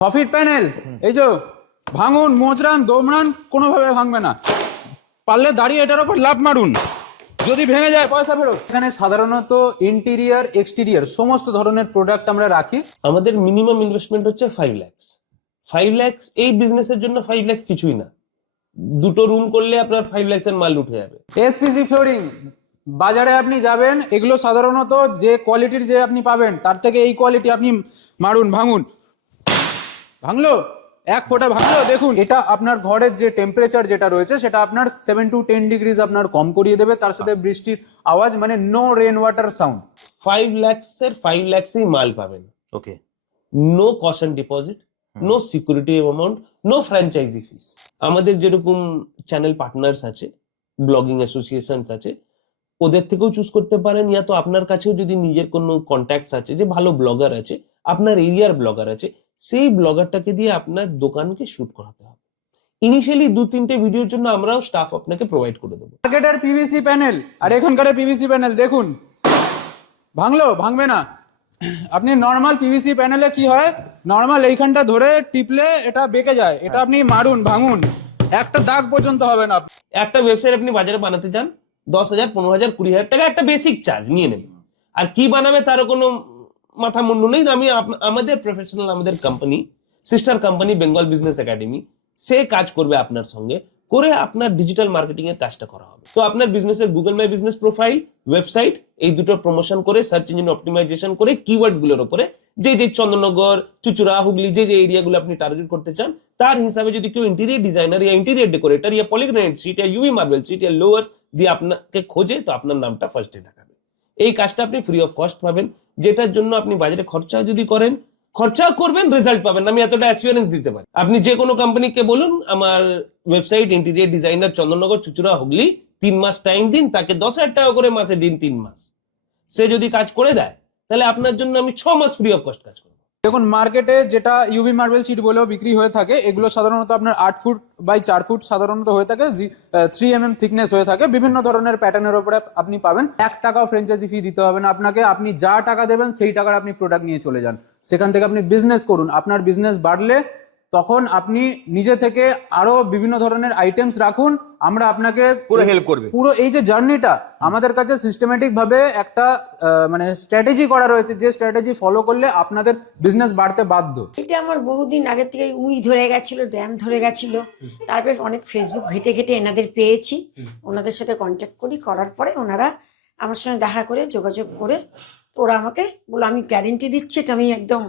Profit panel এই যে ভাঙুন, মোচড়ান, দোমড়ান, কোনোভাবে ভাঙবে না। পারলে দাঁড়িয়ে এটার উপর লাফ মারুন, যদি ভেঙে যায় পয়সা ফেরত। এখানে সাধারণত ইন্টেরিয়ার, এক্সটেরিয়ার সমস্ত ধরনের প্রোডাক্ট আমরা রাখি। আমাদের মিনিমাম ইনভেস্টমেন্ট হচ্ছে 5 লাখ। 5 লাখ এই বিজনেসের জন্য 5 লাখ কিছুই না। দুটো রুম করলে আপনার 5 লাখের মাল উঠে যাবে। এসপিসি ফ্লোরিং বাজারে আপনি যাবেন, এগুলো সাধারণত যে কোয়ালিটির যে আপনি পাবেন তার থেকে এই কোয়ালিটি আপনি মারুন, ভাঙুন, ভাঙলো, এক ফোঁটা ভাঙলো, দেখুন এটা আপনার ঘরের যে টেম্পারেচার যেটা রয়েছে সেটা আপনার 7 to 10 ডিগ্রিজ আপনার কম করিয়ে দেবে। তার সাথে বৃষ্টির আওয়াজ, মানে নো রেন ওয়াটার সাউন্ড। 5 লাখের 5 লাখই মাল পাবেন। Okay, no caution deposit, no security amount, no franchise fees. আমাদের যেরকম চ্যানেল পার্টনার্স আছে, ব্লগিং অ্যাসোসিয়েশনস আছে, ওদের থেকেও চুজ করতে পারেন, ইয়া তো আপনার কাছেও যদি নিজের কোনো কন্ট্যাক্টস আছে, যে ভালো ব্লগার আছে, আপনার এরিয়ার ব্লগার আছে, সেই ব্লগারটাকে দিয়ে আপনার দোকানকে শুট করাতে হবে। ইনিশিয়ালি 2-3টে ভিডিওর জন্য আমরাও স্টাফ আপনাকে প্রোভাইড করে দেবো। মার্কেটের পিভিসি প্যানেল আর এখানকার পিভিসি প্যানেল দেখুন, ভাঙলো, ভাঙবে না। আপনি নর্মাল পিভিসি প্যানেলে কি হয়, নর্মাল এইখানটা ধরে টিপলে এটা বেঁকে যায়, এটা আপনি মারুন, ভাঙুন, একটা দাগ পর্যন্ত হবে না। একটা ওয়েবসাইট আপনি বাজারে বানাতে যান, 10,000, 15,000, 20,000 টাকা একটা বেসিক চার্জ নিয়ে নেন। আর কি বানাবে তারও কোনো মাথা মুন্ডু নেই। আমি আমাদের প্রফেশনাল, আমাদের company, sister company Bengal Business Academy, সে কাজ করবে আপনার সঙ্গে, করে আপনার ডিজিটাল মার্কেটিং এর কাজটা করা হবে। তো আপনার বিজনেসের Google my business profile, website, এই দুটো প্রমোশন করে, সার্চ ইঞ্জিন অপটিমাইজেশন করে, কিওয়ার্ড গুলোর উপরে যে যে চন্দননগর, চুচুড়া, হুগলি, যে যে এরিয়াগুলো আপনি টার্গেট করতে চান, তার হিসাবে যদি কেউ ইন্টেরিয়র ডিজাইনার ইয়া ইন্টেরিয়র ডেকোরেটর ইয়া পলিগ্রানাইট শীট ইয়া ইউভি মার্বেল শীট ইয়া লোয়ার্স দিয়ে আপনাকে খোঁজে, তো আপনার নামটা ফার্স্টে দেখাবে। এই কাজটা আপনি ফ্রি অফ কস্ট পাবেন, যেটার জন্য আপনি বাজারে খরচা যদি করেন, খরচাও করবেন, রেজাল্ট পাবেন। আমি এতটা অ্যাসিওরেন্স দিতে পারি। আপনি যে কোনো কোম্পানিকে বলুন, আমার website interior designer Chandannagar, Chuchura, Hooghly, 3 মাস টাইম দিন, তাকে 10,000 টাকা করে মাসে দিন, 3 মাস। সে যদি কাজ করে দেয়, তাহলে আপনার জন্য আমি 6 মাস ফ্রি অফ কস্ট কাজ করবো। দেখুন, মার্কেটে যেটা ইউভি মার্বেল শীট বলেও বিক্রি হয়ে থাকে, এগুলো সাধারণত আপনার 8 ফুট বাই 4 ফুট সাধারণত হয়ে থাকে, 3 mm থিকনেস হয়ে থাকে, বিভিন্ন ধরনের প্যাটার্নের উপরে আপনি পাবেন। 1 টাকাও ফ্র্যাঞ্চাইজি ফি দিতে হবে না আপনাকে। আপনি যা টাকা দেবেন সেই টাকার আপনি প্রোডাক্ট নিয়ে চলে যান, সেখান থেকে আপনি বিজনেস করুন। আপনার বিজনেস বাড়লে তখন আপনি নিজে থেকে আরো বিভিন্ন ধরনের আইটেমস রাখুন, আমরা আপনাকে পুরো হেল্প করবে। পুরো এই যে জার্নিটা আমাদের কাছে সিস্টেমেটিক ভাবে একটা মানে স্ট্র্যাটেজি করা রয়েছে, যে স্ট্র্যাটেজি ফলো করলে আপনাদের বিজনেস বাড়তে বাধ্য। এটা আমার বহুদিন আগে থেকে উই ধরে গেছিল, ড্যাম ধরে গেছিল। তারপরে অনেক ফেসবুক ঘেটে ঘেটে এনাদের পেয়েছি, ওনাদের সাথে কন্ট্যাক্ট করার পরে ওনারা আমার সঙ্গে দেখা করে, যোগাযোগ করে, ওরা আমাকে বললো আমি গ্যারেন্টি দিচ্ছি এটা আমি একদম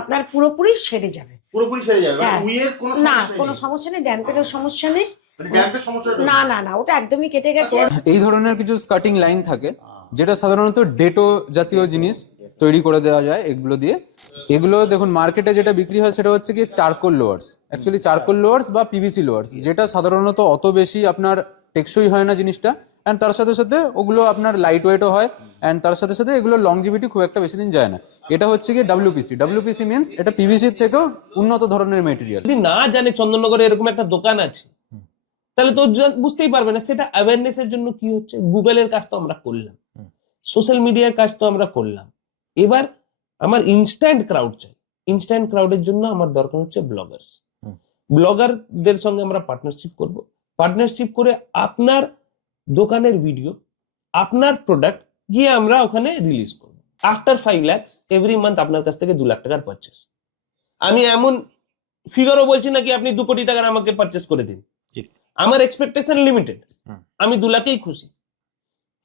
আপনার পুরোপুরি সেরে যাবে। পুরোপুরি সেরে যাবে, হ্যাঁ। উইয়ের কোনো না, সমস্যা কোনো নেই? সমস্যা নেই, ড্যাম্পেরও সমস্যা নেই। মানে ড্যাম্পের সমস্যাটা নেই? না না না, ওটা একদমই কেটে গেছে। এই ধরনের কিছু স্কার্টিং লাইন থাকে, যেটা সাধারণত ডেটো জাতীয় জিনিস তৈরি করে দেওয়া যায় এগুলো দিয়ে। এগুলো দেখুন মার্কেটে যেটা বিক্রি হয় সেটা হচ্ছে কি চারকোল লোয়ার্স, অ্যাকচুয়ালি চারকোল লোয়ার্স বা পিভিসি লোয়ার্স, যেটা সাধারণত অত বেশি আপনার টেকসই হয় না জিনিসটা। অ্যান্ড তার সাথে সাথে ওগুলো আপনার লাইট ওয়েটও হয়, অ্যান্ড তার সাথে সাথে এগুলো লংজিভিটি খুব একটা বেশি দিন যায় না। এটা হচ্ছে কি ডাব্লিউপিসি। ডাব্লিউপিসি মিনস এটা পিভিসির থেকেও উন্নত ধরনের মেটেরিয়াল। যদি না জানে চন্দননগরে এরকম একটা দোকান আছে, তাহলে তো বুঝতেই পারবে না। সেটা অ্যাওয়ারনেস এর জন্য কি হচ্ছে, গুগলের কাজ তো আমরা করলাম, সোশ্যাল মিডিয়ার কাজ তো আমরা করলাম। এবার আমার ইনস্ট্যান্ট ক্রাউড চাই। ইনস্ট্যান্ট ক্রাউডের জন্য আমার দরকার হচ্ছে ব্লগার্স। ব্লগারদের সঙ্গে আমরা পার্টনারশিপ করব। পার্টনারশিপ করে আপনার দোকানের ভিডিও, আপনার প্রোডাক্ট গিয়ে আমরা ওখানে রিলিজ করব। আফটার 5 লাখ এভরি মান্থ আপনার কাছ থেকে 2 লাখ টাকার পারচেস। আমি এমন ফিগারও বলছি না কি আপনি 2 কোটি টাকার আমাকে পারচেস করে দিন। আমার এক্সপেকটেশন লিমিটেড, আমি 2 লাখেই খুশি।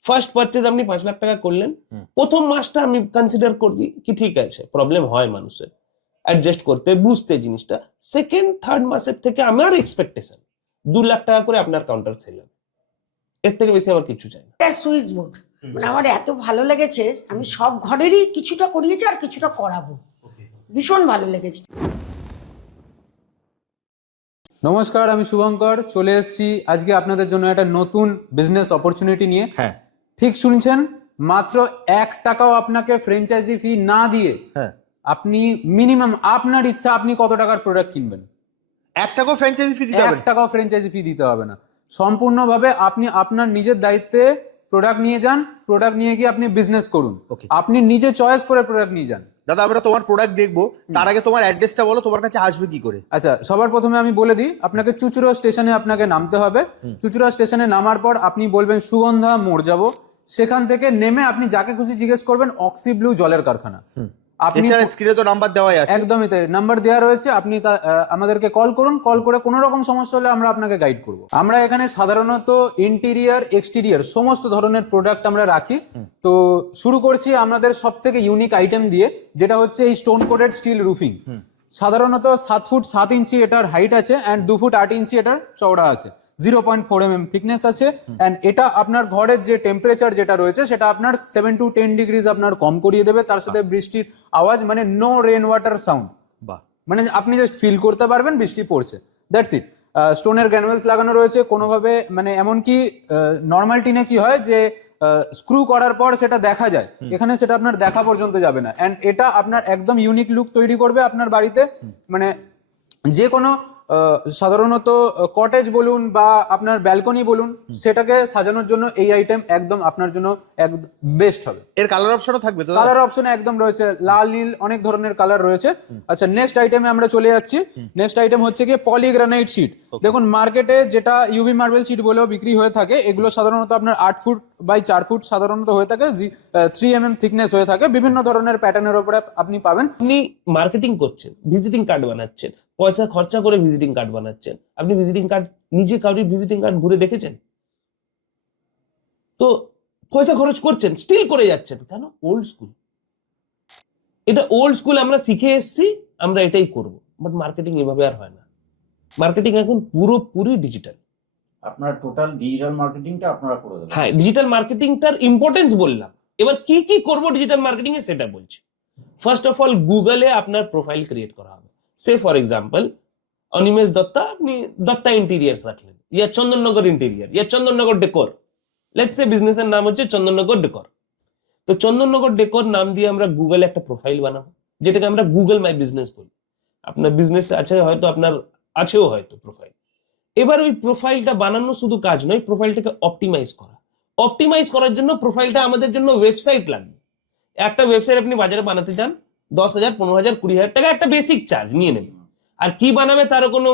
ফার্স্ট পারচেজ আপনি 5 লাখ টাকা করলেন, প্রথম মাসটা আমি কনসিডার করি কি ঠিক আছে, প্রবলেম হয় মানুষের অ্যাডজাস্ট করতে, বুঝতে জিনিসটা। সেকেন্ড থার্ড মাসের থেকে আমার এক্সপেকটেশন 2 লাখ টাকা করে আপনার কাউন্টার সেল হবে। এর থেকে বেশি আমার কিছু চাই না। এটা সুইচ বোর্ড মানে আমার এত ভালো লেগেছে, আমি সব ঘরেরই কিছুটা করিয়েছি আর কিছুটা করাবো, ভীষণ ভালো লেগেছে। নমস্কার, আমি শুভঙ্কর, চলে এসেছি আজকে আপনাদের জন্য একটা নতুন বিজনেস অপরচুনিটি নিয়ে। হ্যাঁ, ঠিক শুনছেন, মাত্র 1 টাকাও আপনাকে ফ্র্যাঞ্চাইজি ফি না দিয়ে হ্যাঁ, আপনি মিনিমাম আপনার ইচ্ছা আপনি কত টাকার প্রোডাক্ট কিনবেন, 1 টাকাও ফ্র্যাঞ্চাইজি ফি দিতে হবে 1 টাকাও ফ্র্যাঞ্চাইজি ফি দিতে হবে না। সম্পূর্ণভাবে আপনি আপনার নিজের দায়িত্বে প্রোডাক্ট নিয়ে যান, প্রোডাক্ট নিয়ে গিয়ে আপনি বিজনেস করুন। Okay. আপনি নিজে চয়েস করে প্রোডাক্ট নিয়ে যান। দাদা আমরা তোমার প্রোডাক্ট দেখবো, তার আগে তোমার অ্যাড্রেসটা বলো, তোমার কাছে আসবে কি করে? আচ্ছা, সবার প্রথমে আমি বলে দিই, আপনাকে চুচুড়া স্টেশনে আপনাকে নামতে হবে। চুচুড়া স্টেশনে নামার পর আপনি বলবেন সুগন্ধা মোড় যাব, সেখান থেকে নেমে আপনি যাকে খুশি জিজ্ঞেস করবেন অক্সি ব্লু জলের কারখানা। আপনি এছাড়া স্ক্রিনে তো নাম্বার দেওয়াই আছে। একদমই তাই, নাম্বার দেওয়া রয়েছে, আপনি আমাদেরকে কল করুন, কল করে কোনো রকম সমস্যা হলে আমরা আপনাকে গাইড করব। আমরা এখানে সাধারণত ইন্টেরিয়ার এক্সটেরিয়ার সমস্ত ধরনের প্রোডাক্ট আমরা রাখি। তো শুরু করছি আমাদের সব থেকে ইউনিক আইটেম দিয়ে, যেটা হচ্ছে এই স্টোন কোটেড স্টিল রুফিং। সাধারণত 7 ফুট 7 ইঞ্চি এটার হাইট আছে অ্যান্ড 2 ফুট 8 ইঞ্চি এটার চওড়া আছে, 0.4 mm থিকনেস আছে। অ্যান্ড এটা আপনার ঘরের যে টেম্পারেচার যেটা রয়েছে সেটা আপনার 7 to 10 ডিগ্রিজ আপনার কম করিয়ে দেবে। তার সাথে বৃষ্টির আওয়াজ, মানে নো রেন ওয়াটার সাউন্ড, বাহ, মানে আপনি জাস্ট ফিল করতে পারবেন বৃষ্টি পড়ছে, দ্যাটস ইট। স্টোনের গ্র্যানুয়েলস লাগানো রয়েছে, কোনোভাবে মানে এমনকি নর্মাল টিনে কি হয় যে স্ক্রু করার পর সেটা দেখা যায়, এখানে সেটা আপনার দেখা পর্যন্ত যাবে না। অ্যান্ড এটা আপনার একদম ইউনিক লুক তৈরি করবে আপনার বাড়িতে। মানে যে কোনো সাধারণত কটেজ বলুন বা আপনার ব্যালকনি বলুন, সেটাকে সাজানোর জন্য এই আইটেম একদম আপনার জন্য একদম বেস্ট হবে। এর কালার অপশনও থাকবে তো? কালার অপশন একদম রয়েছে, লাল নীল অনেক ধরনের কালার রয়েছে। আচ্ছা, নেক্সট আইটেমে আমরা চলে যাচ্ছি। নেক্সট আইটেম হচ্ছে কি পলিগ্রানাইট শীট। দেখুন, মার্কেটে যেটা ইউভি মার্বেল শীট বলেও বিক্রি হয়ে থাকে, এগুলো সাধারণত আপনার 8 ফুট বাই 4 ফুট সাধারণত হয়ে থাকে, 3 mm থিকনেস হয়ে থাকে, বিভিন্ন ধরনের প্যাটার্নের উপরে আপনি পাবেন। আপনি মার্কেটিং করছেন, ভিজিটিং কার্ড বানাচ্ছেন, পয়সা খরচা করে ভিজিটিং কার্ড বানাচ্ছেন, আপনি ভিজিটিং কার্ড নিজে কাউরি ভিজিটিং কার্ড ঘুরে দেখেছেন? তো পয়সা খরচ করছেন, স্টিল করে যাচ্ছেন কেন? ওল্ড স্কুল, এটা ওল্ড স্কুল, আমরা শিখে এসেছি, আমরা এটাই করব। বাট মার্কেটিং এভাবে আর হয় না। মার্কেটিং এখন পুরোপুরি ডিজিটাল। আপনার টোটাল ডিজিটাল মার্কেটিংটা আপনারা করে দেবেন। হ্যাঁ, ডিজিটাল মার্কেটিংটার ইম্পর্টেন্স বললাম, এবার কি কি করব ডিজিটাল মার্কেটিং এ সেটা বলছি। ফার্স্ট অফ অল, গুগলে আপনার প্রোফাইল ক্রিয়েট করা হবে। Say for example Animesh Datta, আপনি দত্তা ইন্টেরিয়ার্স রাখলেন, ইয়া চন্দননগর ইন্টেরিয়ার, ইয়া চন্দননগর ডেকোর। লেটস সে বিজনেসের নাম হচ্ছে চন্দননগর ডেকোর। তো চন্দননগর ডেকোর নাম দিয়ে আমরা গুগলে একটা প্রোফাইল বানাবো, যেটাকে আমরা গুগল মাই বিজনেস বলি। আপনার বিজনেস আছে হয়তো, আপনার আছেও হয়তো প্রোফাইল। এবার ওই প্রোফাইলটা বানানো শুধু কাজ নয়, প্রোফাইলটাকে অপটিমাইজ করা। অপটিমাইজ করার জন্য প্রোফাইলটা আমাদের জন্য ওয়েবসাইট লাগবে। একটা ওয়েবসাইট আপনি বাজারে বানাতে চান, 10,000, 15,000, 20,000 টাকা একটা বেসিক চার্জ নিয়ে নেবেন। আর কি বানাবে তারও কোনো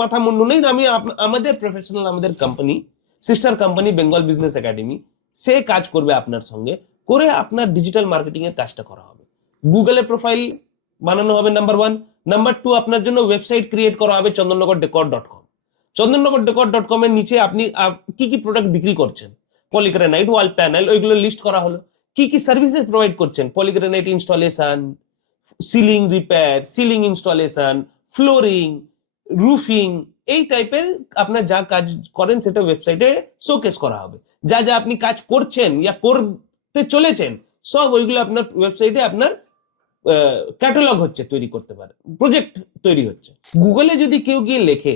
মাথা মুন্ডু নেই। আমি আমাদের প্রফেশনাল, আমাদের company, sister company Bengal Business Academy, সে কাজ করবে আপনার সঙ্গে, করে আপনার ডিজিটাল মার্কেটিং এর কাজটা করা হবে। গুগলে প্রোফাইল বানানো হবে নাম্বার 1। নাম্বার 2, আপনার জন্য ওয়েবসাইট ক্রিয়েট করা হবে চন্দননগরডেকর.com। চন্দননগরডেকর.com এর নিচে আপনি কি কি প্রোডাক্ট বিক্রি করছেন, পলিগ্রানাইট, ওয়াল প্যানেল, ওইগুলো লিস্ট করা হলো। কি কি সার্ভিসেস প্রোভাইড করছেন, polygranite installation, ceiling repair, ceiling installation, flooring, roofing, এই টাইপের আপনার যা কাজ করেন সেটা ওয়েবসাইটে শোকেস করা হবে। যা যা আপনি কাজ করছেন ইয়া করতে চলেছেন, সব ওইগুলো আপনার ওয়েবসাইটে আপনার ক্যাটালগ হচ্ছে, তৈরি করতে পারে, প্রজেক্ট তৈরি হচ্ছে। গুগলে যদি কেউ গিয়ে লেখে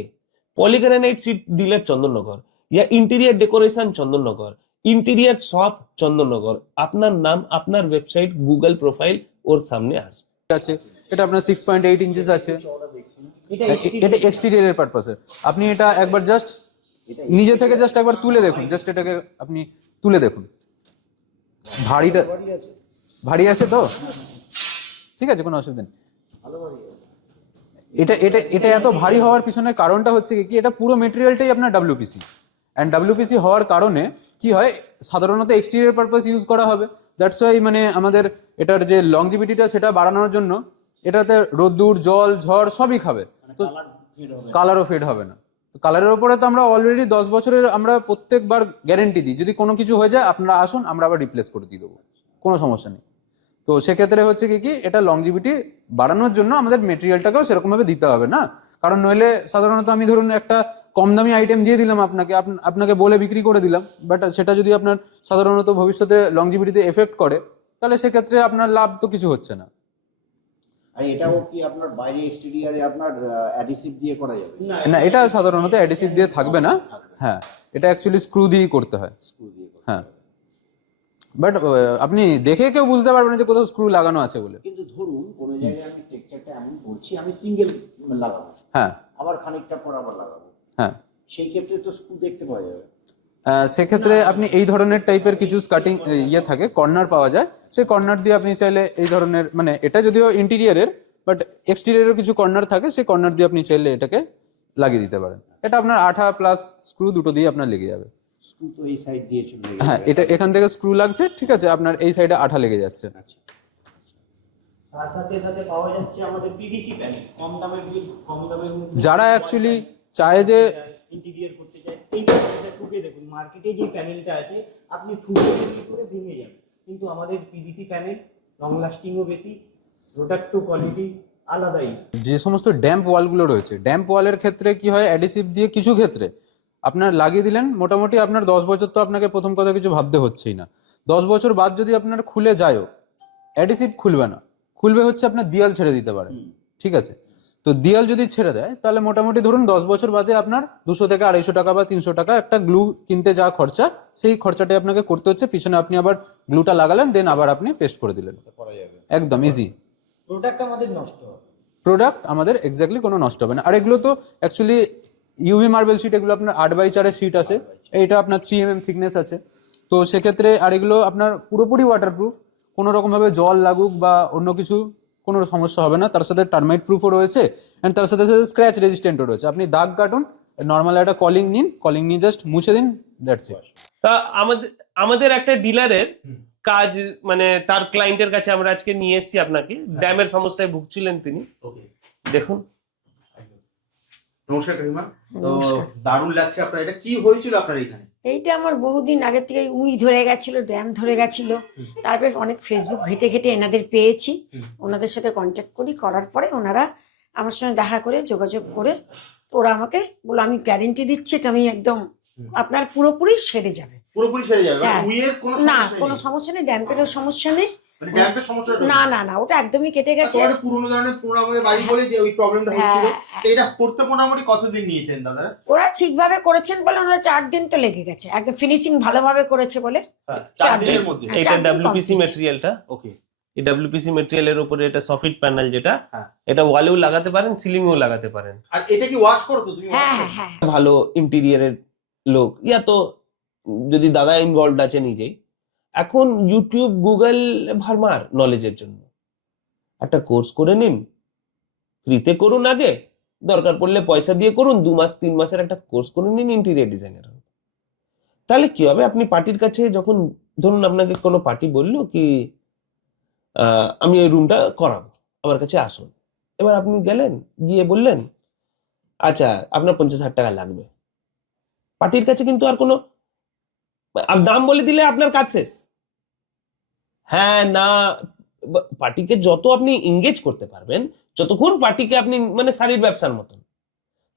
পলিগ্রানাইট সিট ডিলার চন্দননগর, ইয়া interior decoration Chandannagar, interior shop Chandannagar, আপনার নাম, আপনার ওয়েবসাইট, গুগল প্রোফাইল ওর সামনে আসবে। আছে, এটা আপনার 6.8 ইঞ্চিস আছে, এটা এক্সটেরিয়রের পারপাসে। আপনি এটা একবার জাস্ট নিজে থেকে জাস্ট একবার তুলে দেখুন, জাস্ট এটাকে আপনি তুলে দেখুন, ভারী আছে তো, ঠিক আছে, কোনো অসুবিধা নেই। এটা এটা এটা এত ভারী হওয়ার পিছনের কারণটা হচ্ছে কি, এটা পুরো মেটেরিয়ালটাই আপনার ডাব্লিউপিসি। অ্যান্ড ডাব্লিউপিসি হওয়ার কারণে কি হয়, সাধারণত এক্সটেরিয়র পারপাস ইউজ করা হবে। দ্যাটস ওয়াই মানে আমাদের এটার যে লংজিভিটিটা সেটা বাড়ানোর জন্য এটাতে রোদ্দুর, জল, ঝড় সবই খাবে, তো কালারও ফেড হবে না। তো কালারের ওপরে তো আমরা অলরেডি 10 বছরের আমরা প্রত্যেকবার গ্যারেন্টি দিই, যদি কোনো কিছু হয়ে যায় আপনারা আসুন, আমরা আবার রিপ্লেস করে দিয়ে দেবো, কোনো সমস্যা নেই। তো সেক্ষেত্রে হচ্ছে কি এটা লংজিভিটি বাড়ানোর জন্য আমাদের মেটেরিয়ালটাকেও সেরকমভাবে দিতে হবে না, কারণ নইলে সাধারণত আমি ধরুন একটা কম দামি আইটেম দিয়ে দিলাম আপনাকে বলে বিক্রি করে দিলাম, বাট সেটা যদি আপনার সাধারণত ভবিষ্যতে লংজিভিটিতে এফেক্ট করে, তাহলে সেক্ষেত্রে আপনার লাভ তো কিছু হচ্ছে না। আর এটাও কি আপনার বাইরে এক্সটেরিয়রে আপনার অ্যাডিসিভ দিয়ে করা যাবে? না, এটা সাধারণত অ্যাডিসিভ দিয়ে থাকবে না, হ্যাঁ, এটা অ্যাকচুয়ালি স্ক্রু দিয়েই করতে হয়। হ্যাঁ, বাট আপনি দেখে কেউ বুঝতে পারবেন না যে কোথাও স্ক্রু লাগানো আছে বলে। কিন্তু ধরুন কোনো জায়গায় আমি টেক্সচারটা এমন করছি, আমি সিঙ্গেল লাগাবো, হ্যাঁ, আবার খানিকটা পর আবার লাগাবো, হ্যাঁ, সেই ক্ষেত্রে তো স্ক্রু দেখতে পাওয়া যাবে। সেক্ষেত্রে আপনি এই ধরনের টাইপের কিছু স্কার্টিং ইয়ে থাকে, কর্নার পাওয়া যায়, সেই কর্নার দিয়ে আপনি চাইলে এই ধরনের, মানে এটা যদিও ইন্টেরিয়ারের, বাট এক্সটেরিয়ারের কিছু কর্নার থাকে, সেই কর্নার দিয়ে আপনি চাইলে এটাকে লাগিয়ে দিতে পারেন। এটা আপনার আঠা প্লাস স্ক্রু দুটো দিয়ে আপনার লেগে যাবে। স্ক্রু তো এই সাইড দিয়ে চলে গেছে। হ্যাঁ, এটা এখান থেকে স্ক্রু লাগছে, ঠিক আছে, আপনার এই সাইডে আঠা লেগে যাচ্ছে। আচ্ছা, তার সাথে সাথে পাওয়া যাচ্ছে আমাদের পিভিসি প্যানেল, কম দামের মধ্যে যারা অ্যাকচুয়ালি চায় যে ইন্টিরিয়ার করতে চায়, এই প্যানেলটা ঠুকে দেখুন, মার্কেটে যে প্যানেলটা আছে আপনি ঠুকে বিক্রি করে ভেঙে যাবে, কিন্তু আমাদের পিভিসি প্যানেল লং লাস্টিংও বেশি, প্রোডাক্টও কোয়ালিটি আলাদাই। যে সমস্ত ড্যাম্প ওয়ালগুলো রয়েছে, ড্যাম্প ওয়ালের ক্ষেত্রে কি হয়, অ্যাডিসিভ দিয়ে কিছু ক্ষেত্রে আপনার লাগিয়ে দিলেন, মোটামুটি আপনার 10 বছর তো আপনাকে প্রথম কথা কিছু ভাবতে হচ্ছেই না। 10 বছর বাদ যদি আপনার খুলে যায়ও, অ্যাডিসিভ খুলবে না, খুলবে হচ্ছে আপনার দিয়াল ছেড়ে দিতে পারে, ঠিক আছে। তো দিয়াল যদি ছেড়ে দেয়, তাহলে মোটামুটি ধরুন 10 বছর বাদে আপনার 200 থেকে 250 টাকা বা 300 টাকা একটা গ্লু কিনতে যা খরচা, সেই খরচাটাই আপনাকে করতে হচ্ছে। পিছনে আপনি আবার গ্লুটা লাগালেন, দেন আবার আপনি পেস্ট করে দিলেন, একদম ইজি। প্রোডাক্ট আমাদের নষ্ট হবে, প্রোডাক্ট আমাদের এক্স্যাক্টলি কোনো নষ্ট হবে না। আর এগুলো তো অ্যাকচুয়ালি ইউভি মার্বেল শিট, এগুলো আপনার 8x4 শিট আছে, এইটা আপনার 3 mm থিকনেস আছে। তো সেক্ষেত্রে আর এগুলো আপনার পুরোপুরি ওয়াটারপ্রুফ, কোনো রকমভাবে জল লাগুক বা অন্য কিছু কোনো সমস্যা হবে না। তার সাথে টার্মাইট প্রুফও রয়েছে, অ্যান্ড তার সাথে সাথে স্ক্র্যাচ রেজিস্ট্যান্টও রয়েছে। আপনি দাগ কাটুন, নর্মাল একটা কলিং নিন, কলিং নিয়ে জাস্ট মুছে দিন, দ্যাটস ইট। তা আমাদের একটা ডিলারের কাজ, মানে তার ক্লায়েন্টের কাছে আমরা আজকে নিয়ে এসেছি আপনাকে, ড্যামের সমস্যায় ভুগছিলেন তিনি, ওকে, দেখুন। নমস্কার কাকিমা। তো নমস্কার। দারুণ লাগছে আপনার, এটা কি হয়েছিল আপনার এখানে? এইটা আমার বহুদিন আগের থেকে উই ধরে গেছিল, ড্যাম ধরে গেছিল। তারপরে অনেক ফেসবুক ঘেটে ঘেটে এনাদের পেয়েছি, ওনাদের সাথে কন্ট্যাক্ট করার পরে ওনারা আমার সঙ্গে দেখা করে যোগাযোগ করে ওরা আমাকে বললো, আমি গ্যারেন্টি দিচ্ছি এটা আমি একদম আপনার পুরোপুরি সেরে যাবে। পুরোপুরি সেরে যাবে? হ্যাঁ। উইয়ের কোনো না, সমস্যা কোনো নেই? সমস্যা নেই, ড্যাম্পেরও সমস্যা নেই। মানে ড্যাম্পের সমস্যাটা না না না, ওটা একদমই কেটে গেছে। তোমাদের পুরোনো ধরনের পুরোনো আমাদের বাড়ি বলে যে ওই প্রবলেমটা হচ্ছিল, হ্যাঁ। তো এটা করতে মোটামুটি কতদিন নিয়েছেন দাদা? ওরা ঠিকভাবে করেছেন বলে ওনারা 4 দিন তো লেগে গেছে, একদম ফিনিশিং ভালোভাবে করেছে বলে। 4 দিনের মধ্যে? হ্যাঁ, এটা 4 দিন ডাব্লিউপিসি complete। ম্যাটেরিয়ালটা, ওকে। এই ডাব্লিউপিসি ম্যাটেরিয়ালের উপরে এটা সফিট প্যানেল, যেটা হ্যাঁ। এটা ওয়ালেও লাগাতে পারেন, সিলিংয়েও লাগাতে পারেন। আর এটা কি ওয়াশ করো তো তুমি? হ্যাঁ হ্যাঁ হ্যাঁ। ভালো ইন্টেরিয়ারের লোক, ইয়া তো যদি দাদা ইনভলভড আছে নিজেই, এখন ইউটিউব গুগল ভারমার নলেজের জন্য একটা কোর্স করে নিন, ফ্রিতে করুন, আগে দরকার পড়লে পয়সা দিয়ে করুন, 2 মাস 3 মাসের একটা কোর্স করে নিন ইন্টেরিয়ার ডিজাইনের। তাহলে কি হবে, আপনি পার্টির কাছে যখন, ধরুন আপনাকে কোনো পার্টি বললো কি আমি এই রুমটা করাবো, আমার কাছে আসুন, এবার আপনি গেলেন, গিয়ে বললেন আচ্ছা আপনার 50,000 টাকা লাগবে, পার্টির কাছে কিন্তু আর কোনো দাম বলে দিলে আপনার কাজ শেষ। হ্যাঁ না, পার্টিকে যত আপনি এঙ্গেজ করতে পারবেন, যতক্ষণ পার্টিকে আপনি, মানে শাড়ির ব্যবসার মতন,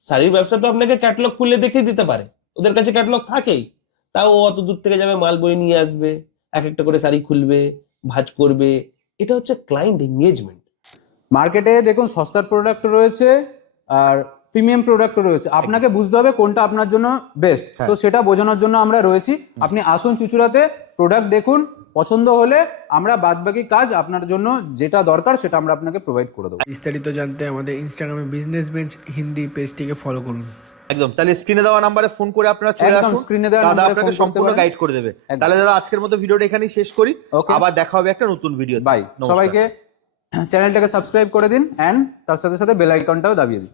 শাড়ির ব্যবসা তো আপনাকে ক্যাটালগ খুলে দেখিয়ে দিতে পারে, ওদের কাছে ক্যাটালগ থাকেই, তাও অত দূর থেকে যাবে, মাল বয়ে নিয়ে আসবে, এক একটা করে শাড়ি খুলবে, ভাঁজ করবে, এটা হচ্ছে ক্লায়েন্ট এঙ্গেজমেন্ট। মার্কেটে দেখুন সস্তার প্রোডাক্ট রয়েছে আর প্রিমিয়াম প্রোডাক্ট রয়েছে, আপনাকে বুঝতে হবে কোনটা আপনার জন্য বেস্ট। তো সেটা বোঝানোর জন্য আমরা রয়েছি। আপনি আসুন চুচুড়াতে, প্রোডাক্ট দেখুন, পছন্দ হলে আমরা বাদবাকি কাজ আপনার জন্য যেটা দরকার সেটা আমরা আপনাকে প্রোভাইড করে দেবো। বিস্তারিত জানতে আমাদের ইনস্টাগ্রামে বিজনেস বেঞ্চ হিন্দি পেজটিকে ফলো করুন। একদম, তাহলে স্ক্রিনে দেওয়া নাম্বারে ফোন করে আপনারা চলে একদম, আসুন, স্ক্রিনে দেওয়া দাদা নাম্বারে আপনাকে ফোন করতে সম্পূর্ণ পারেন। গাইড করে দেবে। একদম। তাহলে দাদা আজকের মতো ভিডিওটা এখানেই শেষ করি, Okay. আবার দেখা হবে একটা নতুন ভিডিও। বাই, সবাইকে চ্যানেলটাকে সাবস্ক্রাইব করে দিন, অ্যান্ড তার সাথে সাথে বেল আইকনটাও দাবিয়ে দিন।